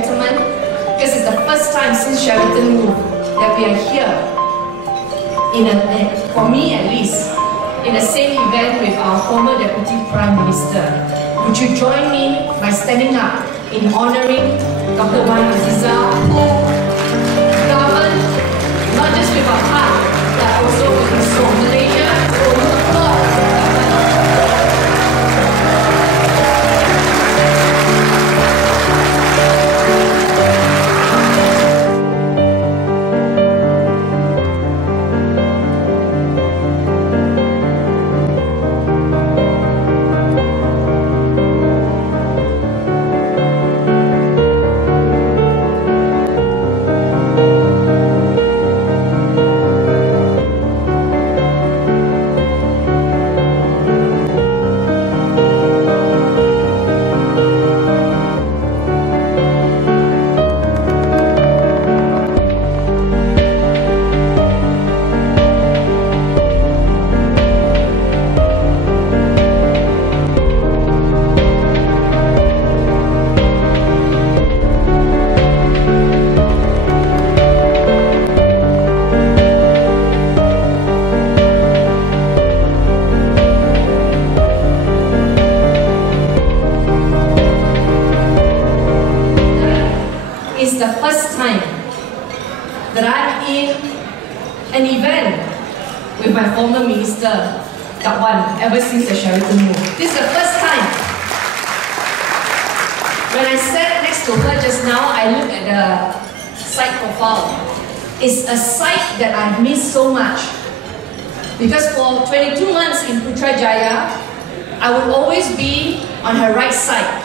gentlemen, because it's the first time since Sheraton moved that we are here, for me at least, in the same event with our former Deputy Prime Minister. Would you join me by standing up in honouring Dr. Wan Azizah, who governed not just with our heart, but also with his soul. Malaysia, ever since the Sheraton move. This is the first time. When I sat next to her just now, I looked at the site profile. It's a site that I've missed so much. Because for 22 months in Putrajaya, I would always be on her right side.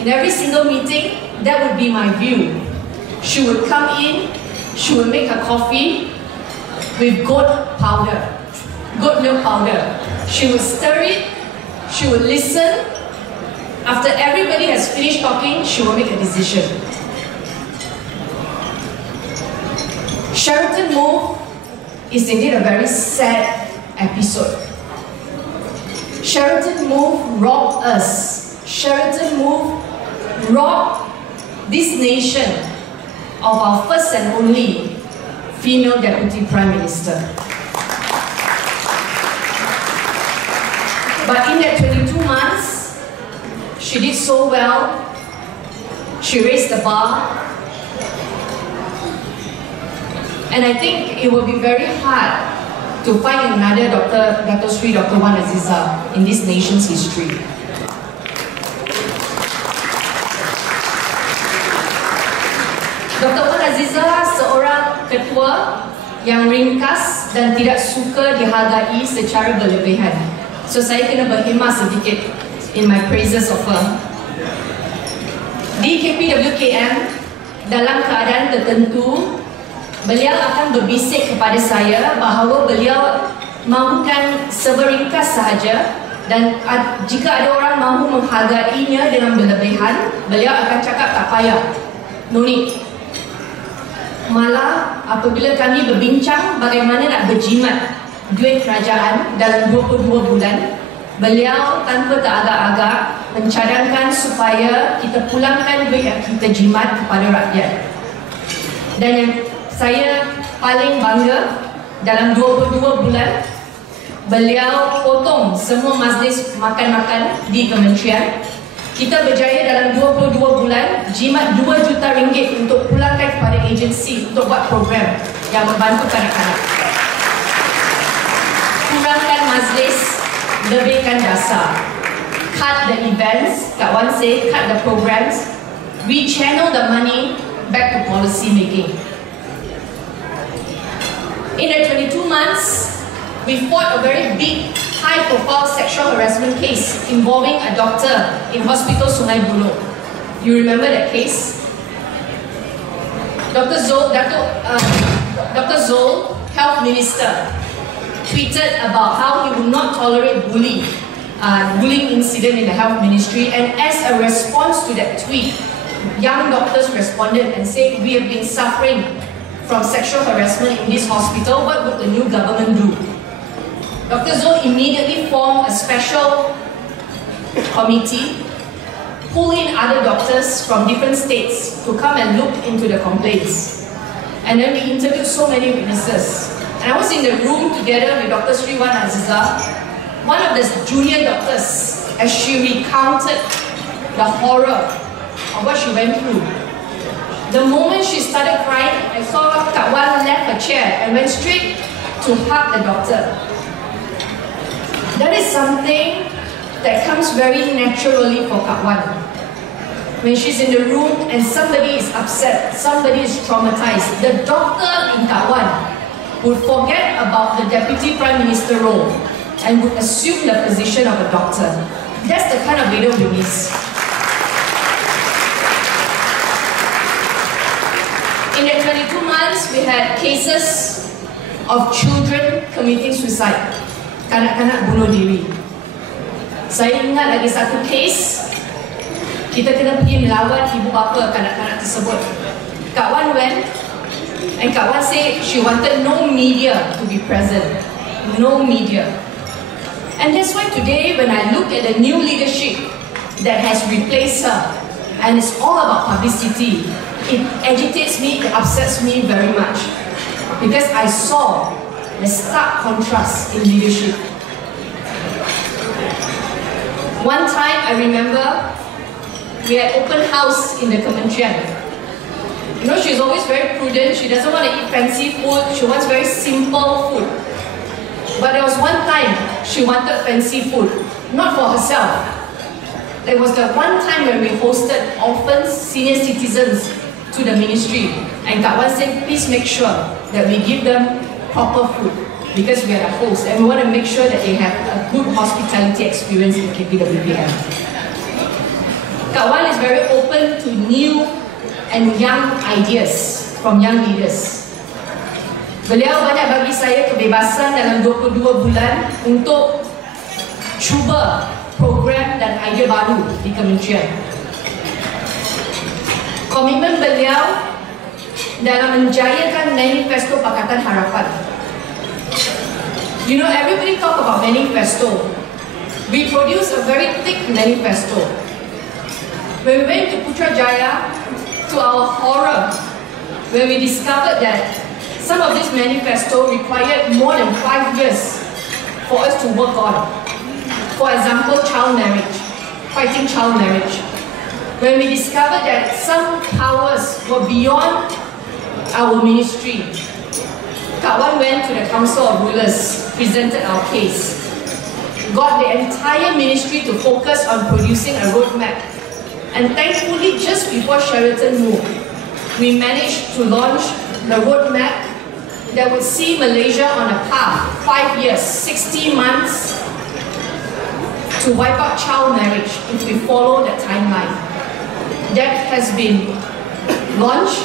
In every single meeting, that would be my view. She would come in, she would make her coffee with goat milk powder. She would stir it, she would listen. After everybody has finished talking, she will make a decision. Sheraton move is indeed a very sad episode. Sheraton move robbed us. Sheraton move robbed this nation of our first and only female Deputy Prime Minister. But in that 22 months, she did so well. She raised the bar. And I think it will be very hard to find another Dr. Wan Azizah in this nation's history. Dr. Wan Azizah seorang ketua yang ringkas dan tidak suka dihargai secara berlebihan. So saya kena berhemah sedikit in my praises of her. Di KPWKM, dalam keadaan tertentu, beliau akan berbisik kepada saya bahawa beliau mahukan seberingkas sahaja, dan jika ada orang mahu menghargainya dengan berlebihan, beliau akan cakap tak payah, no need. Malah apabila kami berbincang bagaimana nak berjimat duit kerajaan dalam 22 bulan, beliau tanpa teragak-agak mencadangkan supaya kita pulangkan duit yang kita jimat kepada rakyat. Dan yang saya paling bangga, dalam 22 bulan beliau potong semua majlis makan-makan di kementerian. Kita berjaya dalam 22 bulan jimat 2 juta ringgit untuk pulangkan kepada agensi untuk buat program yang membantu kanak-kanak. Kurangkan majlis, lebihkan dasar. Cut the events, Kak Wan say, cut the programs. We channel the money back to policy making. In the 22 months, we fought a very big, high-profile sexual harassment case involving a doctor in Hospital Sungai Buloh. You remember that case? Dr. Zul, Health Minister, tweeted about how he would not tolerate bullying incident in the health ministry, and as a response to that tweet, young doctors responded and said, we have been suffering from sexual harassment in this hospital, what would the new government do? Dr. Zul immediately formed a special committee pull in other doctors from different states to come and look into the complaints. And then we interviewed so many witnesses. And I was in the room together with Dr. Sriwan Azizah, one of the junior doctors, as she recounted the horror of what she went through. The moment she started crying, I saw Kak Wan left her chair and went straight to hug the doctor. That is something that comes very naturally for Kak Wan. When she's in the room and somebody is upset, somebody is traumatized, the doctor in Kak Wan would forget about the Deputy Prime Minister role and would assume the position of a doctor. That's the kind of leader we miss. In the 22 months, we had cases of children committing suicide. Kanak-kanak bunuh diri. Saya ingat lagi satu case, kita kena pergi melawat ibu bapa kanak-kanak tersebut. Kak Wan went, and Kak Wan said she wanted no media to be present. No media. And that's why today, when I look at the new leadership that has replaced her, and it's all about publicity, it agitates me, it upsets me very much. Because I saw the stark contrast in leadership. One time, I remember, we had open house in the Kementerian. You know, she's always very prudent, she doesn't want to eat fancy food, she wants very simple food. But there was one time, she wanted fancy food, not for herself. There was the one time when we hosted orphans, senior citizens to the ministry. And Kak Wan said, please make sure that we give them proper food, because we are the host and we want to make sure that they have a good hospitality experience in KPWPM. Kak Wan is very open to new and young ideas from young leaders. Beliau banyak bagi saya kebebasan dalam 22 bulan untuk cuba program dan idea baru di Kementerian. Komitmen beliau dalam menjayakan manifesto Pakatan Harapan. You know, everybody talk about manifesto. We produce a very thick manifesto. When we went to Putrajaya, to our horror, when we discovered that some of this manifesto required more than 5 years for us to work on. For example, child marriage, fighting child marriage. When we discovered that some powers were beyond our ministry, Kak Wan went to the Council of Rulers, presented our case, got the entire ministry to focus on producing a roadmap. And thankfully, just before Sheraton moved, we managed to launch the roadmap that would see Malaysia on a path, 5 years, 60 months, to wipe out child marriage if we follow that timeline. That has been launched.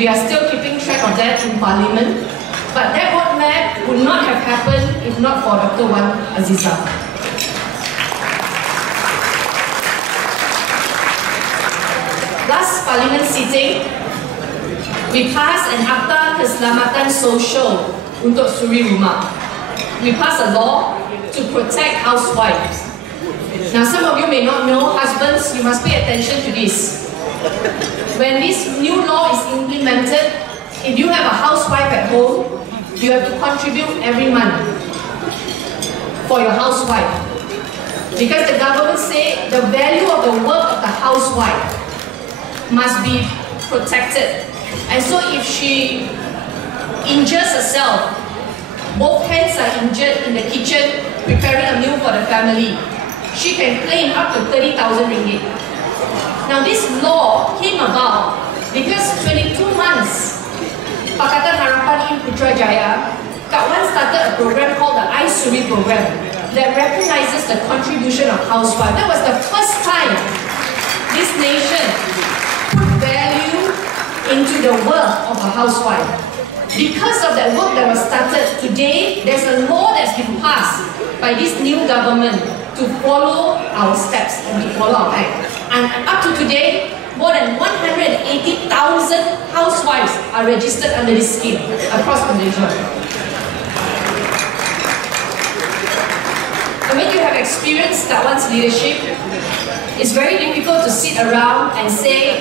We are still keeping track of that in Parlimen. But that roadmap would not have happened if not for Dr. Wan Azizah. Last Parlimen sitting, we passed an Akta Keselamatan Sosial untuk suri rumah. We passed a law to protect housewives. Now, some of you may not know, husbands, you must pay attention to this. When this new law is implemented, if you have a housewife at home, you have to contribute every month for your housewife. Because the government say the value of the work of the housewife must be protected. And so if she injures herself, both hands are injured in the kitchen preparing a meal for the family, she can claim up to 30,000 ringgit. Now this law came about because 22 months Pakatan Harapan in Putrajaya, Kak Wan started a program called the I Suri program that recognizes the contribution of housewives. That was the first time this nation put value into the work of a housewife. Because of that work that was started, today there's a law that's been passed by this new government to follow our steps and to follow our act. And up to today, more than 180,000 housewives are registered under this scheme across Malaysia. And when you have experienced Kak Wan's leadership, It's very difficult to sit around and say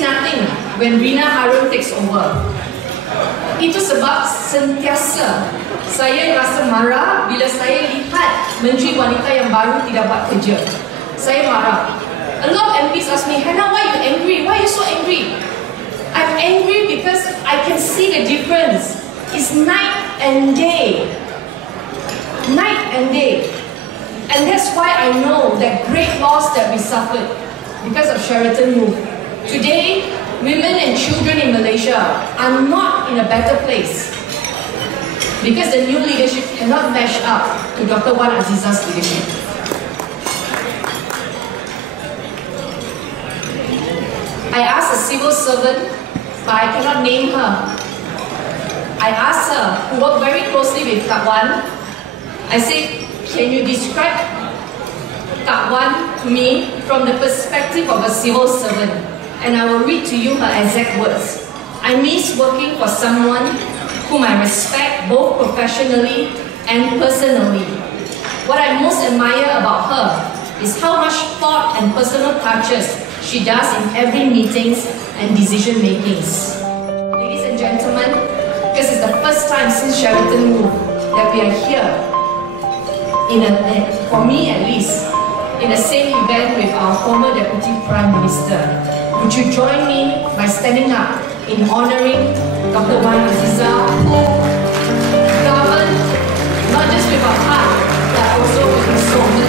nothing when Rina Harun takes over. Itu sebab sentiasa saya rasa marah bila saya lihat menteri wanita yang baru tidak buat kerja. Saya marah. A lot of MPs ask me, Hannah, why are you angry? Why are you so angry? I'm angry because I can see the difference. It's night and day. Night and day. And that's why I know that great loss that we suffered because of Sheraton move. Today, women and children in Malaysia are not in a better place because the new leadership cannot match up to Dr. Wan Azizah's leadership. I asked a civil servant, but I cannot name her. I asked her, who worked very closely with Kak Wan, I said, can you describe Kak Wan to me from the perspective of a civil servant? And I will read to you her exact words. I miss working for someone whom I respect both professionally and personally. What I most admire about her is how much thought and personal touches she does in every meetings and decision makings. Ladies and gentlemen, this is the first time since Sheraton moved that we are here, for me at least, in the same event with our former Deputy Prime Minister. Would you join me by standing up in honouring Dr. Wan Azizah, who governed not just with our heart, but also with her soul.